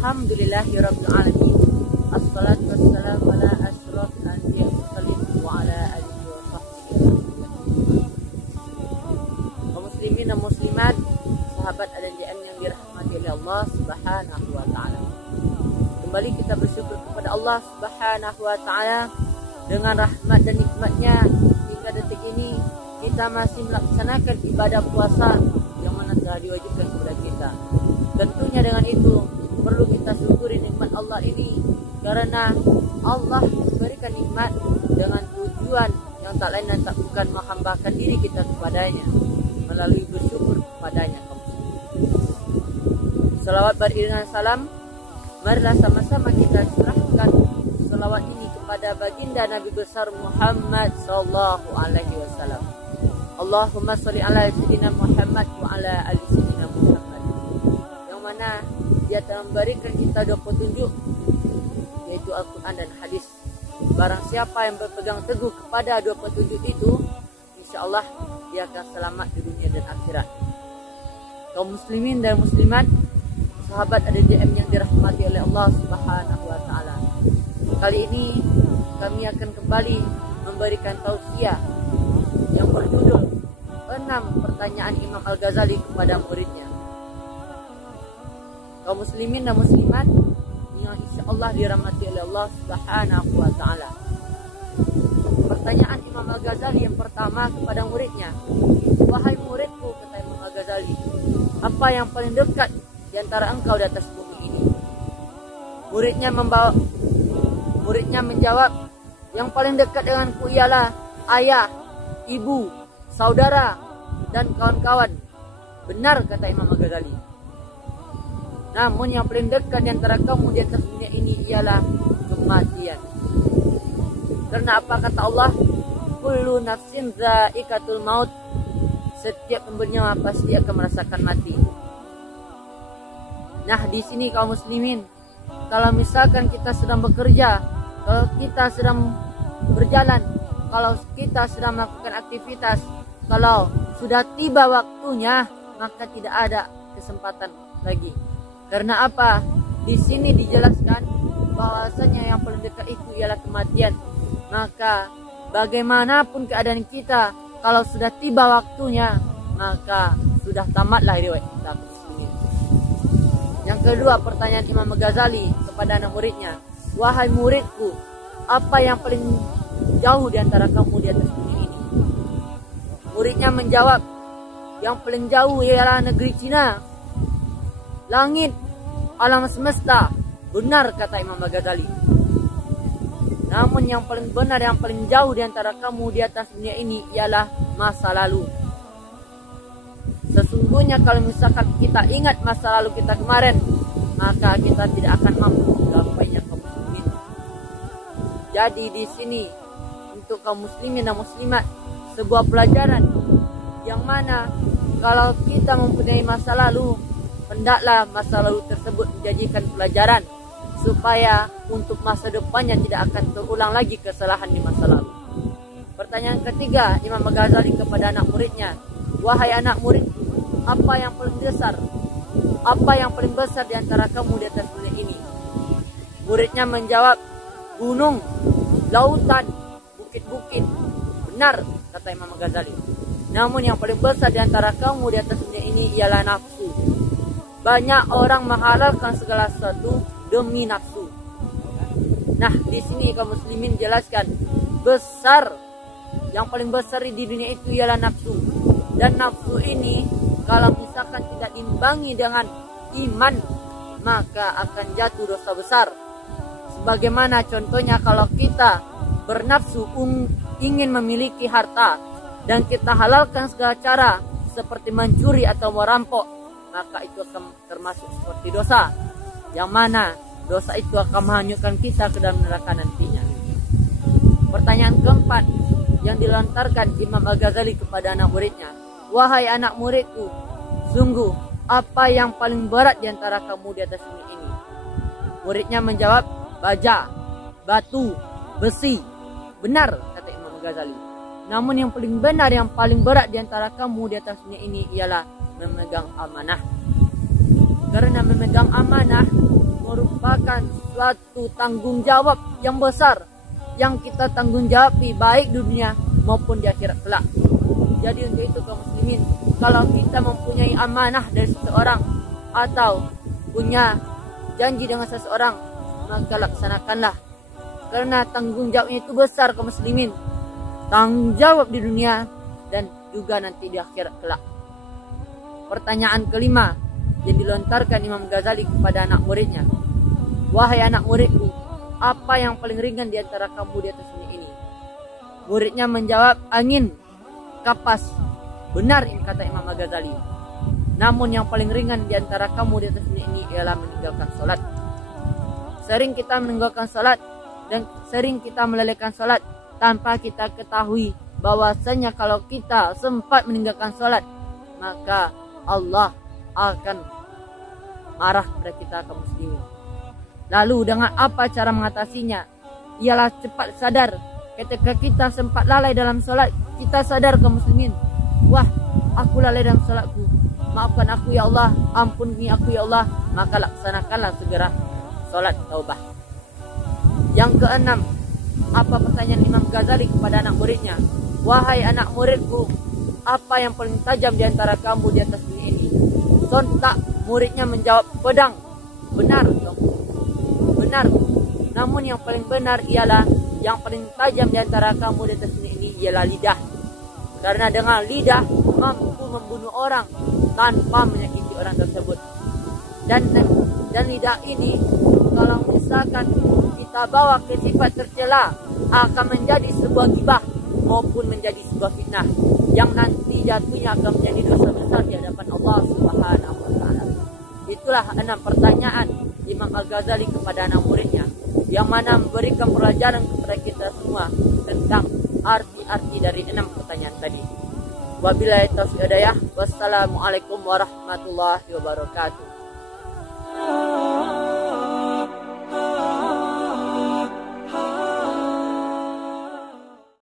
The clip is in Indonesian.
Alhamdulillahirabbil alamin. Assalatu wassalamu ala asyrafil anbiya'i wal mursalin wa ala alihi wa sahbihi. Kaum muslimin dan muslimat, sahabat ADJM yang dirahmati oleh Allah Subhanahu wa taala. Kembali kita bersyukur kepada Allah Subhanahu wa taala dengan rahmat dan nikmatnya hingga detik ini kita masih melaksanakan ibadah puasa yang mana telah diwajibkan kepada kita. Tentunya dengan itu perlu kita syukuri nikmat Allah ini, karena Allah memberikan nikmat dengan tujuan yang tak lain dan tak bukan menghambakan diri kita kepadanya melalui bersyukur kepadanya. Salawat beriringan salam, marilah sama-sama kita curahkan salawat ini kepada baginda Nabi besar Muhammad sallallahu alaihi wasallam. Allahumma sholli ala sayyidina Muhammad wa ala ali sayyidina Muhammad. Yang mana dia telah memberikan kita dua petunjuk, yaitu Al-Quran dan hadis. Barang siapa yang berpegang teguh kepada dua petunjuk itu, insya Allah dia akan selamat di dunia dan akhirat. Kaum muslimin dan muslimat, sahabat ADJM yang dirahmati oleh Allah Subhanahu wa taala. Kali ini kami akan kembali memberikan tausiah yang berjudul 6 pertanyaan Imam Al-Ghazali kepada muridnya. Kaum muslimin dan muslimat yang insya Allah dirahmati oleh Allah Subhanahu wa taala. Pertanyaan Imam Al-Ghazali yang pertama kepada muridnya, wahai muridku, kata Imam Al-Ghazali, apa yang paling dekat di antara engkau di atas bumi ini? Muridnya menjawab, yang paling dekat denganku ialah ayah, ibu, saudara, dan kawan-kawan. Benar, kata Imam Al-Ghazali. Namun yang paling dekat di antara kamu di atas dunia ini ialah kematian. Karena apa kata Allah? Kullu nafsin dha'iqatul maut. Setiap pembernyawa pasti akan merasakan mati. Nah, di sini kaum muslimin, kalau misalkan kita sedang bekerja, kalau kita sedang berjalan, kalau kita sedang melakukan aktivitas, kalau sudah tiba waktunya, maka tidak ada kesempatan lagi. Karena apa? Di sini dijelaskan bahwasanya yang paling dekat itu ialah kematian. Maka bagaimanapun keadaan kita, kalau sudah tiba waktunya, maka sudah tamatlah riwayat kita. Yang kedua, pertanyaan Imam Al-Ghazali kepada anak muridnya, wahai muridku, apa yang paling jauh di antara kamu di atas dunia ini? Muridnya menjawab, yang paling jauh ialah negeri Cina, langit, alam semesta. Benar, kata Imam Al-Ghazali. Namun yang paling benar, yang paling jauh di antara kamu di atas dunia ini ialah masa lalu. Sesungguhnya kalau misalkan kita ingat masa lalu kita kemarin, maka kita tidak akan mampu menggapainya, kaum muslimin. Jadi di sini untuk kaum muslimin dan muslimat sebuah pelajaran yang mana kalau kita mempunyai masa lalu, hendaklah masa lalu tersebut menjadikan pelajaran supaya untuk masa depannya tidak akan terulang lagi kesalahan di masa lalu. Pertanyaan ketiga Imam Al-Ghazali kepada anak muridnya, wahai anak murid, apa yang paling besar? Apa yang paling besar di antara kamu di atas dunia ini? Muridnya menjawab, gunung, lautan, bukit-bukit. Benar, kata Imam Al-Ghazali. Namun yang paling besar di antara kamu di atas dunia ini ialah nafsu. Banyak orang menghalalkan segala sesuatu demi nafsu. Nah, di sini kaum muslimin jelaskan, besar, yang paling besar di dunia itu ialah nafsu. Dan nafsu ini kalau misalkan tidak diimbangi dengan iman, maka akan jatuh dosa besar. Sebagaimana contohnya kalau kita bernafsu ingin memiliki harta dan kita halalkan segala cara seperti mencuri atau merampok, maka itu akan termasuk seperti dosa, yang mana dosa itu akan menghanyutkan kita ke dalam neraka nantinya. Pertanyaan keempat yang dilontarkan Imam Al-Ghazali kepada anak muridnya, wahai anak muridku, sungguh apa yang paling berat di antara kamu di atas bumi ini? Muridnya menjawab, baja, batu, besi. Benar, kata Imam Al-Ghazali. Namun yang paling benar, yang paling berat di antara kamu di atas dunia ini ialah memegang amanah. Karena memegang amanah merupakan suatu tanggung jawab yang besar yang kita tanggung jawabi baik dunia maupun di akhirat kelak. Jadi untuk itu kaum muslimin, kalau kita mempunyai amanah dari seseorang atau punya janji dengan seseorang, maka laksanakanlah. Karena tanggung jawabnya itu besar kaum muslimin. Tanggung jawab di dunia dan juga nanti di akhirat kelak. Pertanyaan kelima yang dilontarkan Imam Ghazali kepada anak muridnya. Wahai anak muridku, apa yang paling ringan di antara kamu di atas dunia ini? Muridnya menjawab, angin, kapas. Benar ini kata Imam Ghazali. Namun yang paling ringan di antara kamu di atas dunia ini ialah meninggalkan sholat. Sering kita meninggalkan sholat dan sering kita melalaikan sholat tanpa kita ketahui bahwasanya kalau kita sempat meninggalkan sholat, maka Allah akan marah kepada kita kaum muslimin. Lalu dengan apa cara mengatasinya? Ialah cepat sadar. Ketika kita sempat lalai dalam sholat, kita sadar kaum muslimin, wah, aku lalai dalam sholatku, maafkan aku ya Allah, ampuni aku ya Allah. Maka laksanakanlah segera sholat taubah. Yang keenam, apa pertanyaan Imam Ghazali kepada anak muridnya? Wahai anak muridku, apa yang paling tajam di antara kamu di atas dunia ini? Sontak muridnya menjawab, pedang. Benar dong, benar. Namun yang paling benar ialah yang paling tajam di antara kamu di atas dunia ini ialah lidah. Karena dengan lidah mampu membunuh orang tanpa menyakiti orang tersebut. Dan lidah ini kalau misalkan kita bawa ke sifat tercela, akan menjadi sebuah gibah maupun menjadi sebuah fitnah yang nanti jatuhnya akan menjadi dosa besar di hadapan Allah Subhanahu wa taala. Itulah 6 pertanyaan Imam Al-Ghazali kepada anak muridnya, yang mana memberikan pelajaran kepada kita semua tentang arti-arti dari 6 pertanyaan tadi. Wabillahi taufiq hidayah. Wassalamualaikum warahmatullahi wabarakatuh.